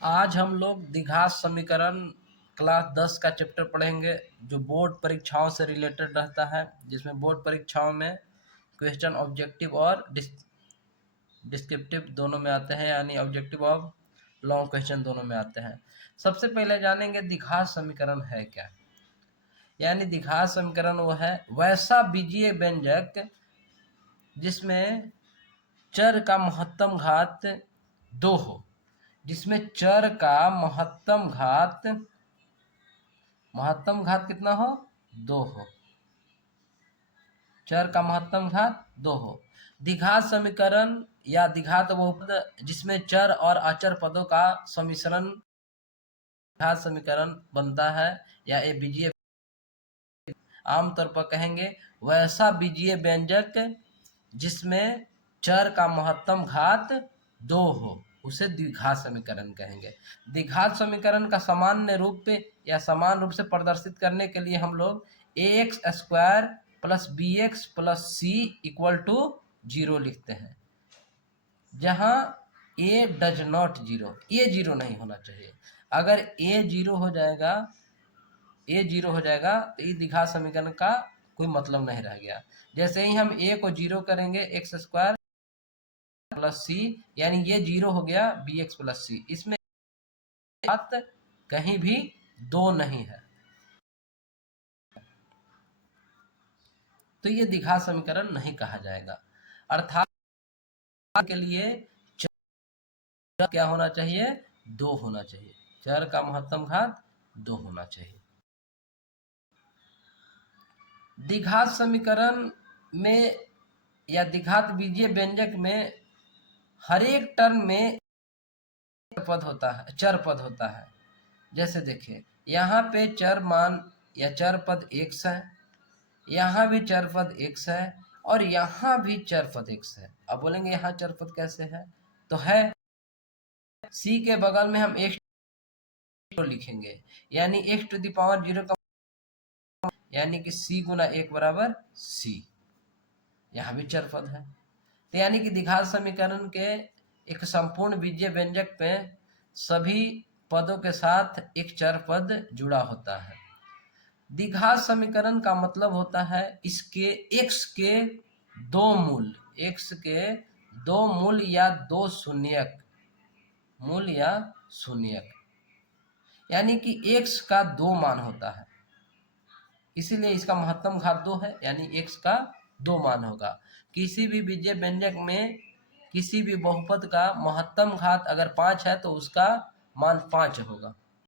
आज हम लोग द्विघात समीकरण क्लास 10 का चैप्टर पढ़ेंगे जो बोर्ड परीक्षाओं से रिलेटेड रहता है, जिसमें बोर्ड परीक्षाओं में क्वेश्चन ऑब्जेक्टिव और डिस्क्रिप्टिव दोनों में आते हैं, यानी ऑब्जेक्टिव और लॉन्ग क्वेश्चन दोनों में आते हैं। सबसे पहले जानेंगे द्विघात समीकरण है क्या। यानी द्विघात समीकरण वो है वैसा बीजीय व्यंजक जिसमें चर का महत्तम घात 2 हो, जिसमें चर का महत्तम घात कितना हो, 2 हो, चर का महत्तम घात 2 हो। द्विघात समीकरण या द्विघात बहुपद जिसमें चर और अचर पदों का सम्मिश्रण द्विघात समीकरण बनता है, या ये बीजीय आमतौर पर कहेंगे वैसा बीजीय व्यंजक जिसमें चर का महत्तम घात 2 हो, उसे द्विघात समीकरण कहेंगे। द्विघात समीकरण का सामान्य रूप या समान रूप से प्रदर्शित करने के लिए हम लोग ax² plus bx plus c equal to 0 लिखते हैं, जहां a डज नॉट 0, a 0 नहीं होना चाहिए। अगर a 0 हो जाएगा तो इस द्विघात समीकरण का कोई मतलब नहीं रह गया। जैसे ही हम a को 0 करेंगे x² प्लस c, यानी ये 0 हो गया bx प्लस c, इसमें बात कहीं भी 2 नहीं है, तो ये द्विघात समीकरण नहीं कहा जाएगा। अर्थात के लिए चर क्या होना चाहिए, 2 होना चाहिए, चर का महत्तम घात 2 होना चाहिए। द्विघात समीकरण में या द्विघात बीजीय व्यंजक में हर एक टर्म में चर पद होता है। जैसे देखिए यहाँ पे चर मान या चर पद x है, यहाँ भी चर पद x है, और यहाँ भी चर पद x है। अब बोलेंगे यहाँ चर पद कैसे है, तो है c के बगल में हम x लिखेंगे, यानी x टू द पावर 0 का, यानी कि c गुना 1 बराबर c, यहाँ भी चर पद है। तो यानी कि द्विघात समीकरण के एक संपूर्ण बीजीय व्यंजक पे सभी पदों के साथ एक चर पद जुड़ा होता है। द्विघात समीकरण का मतलब होता है इसके x के दो मूल या दो शून्यक, यानी कि x का 2 मान होता है, इसीलिए इसका महत्तम घात 2 है, यानी x का 2 मान होगा। किसी भी बीजीय व्यंजक में किसी भी बहुपद का महत्तम घात अगर 5 है तो उसका मान 5 होगा।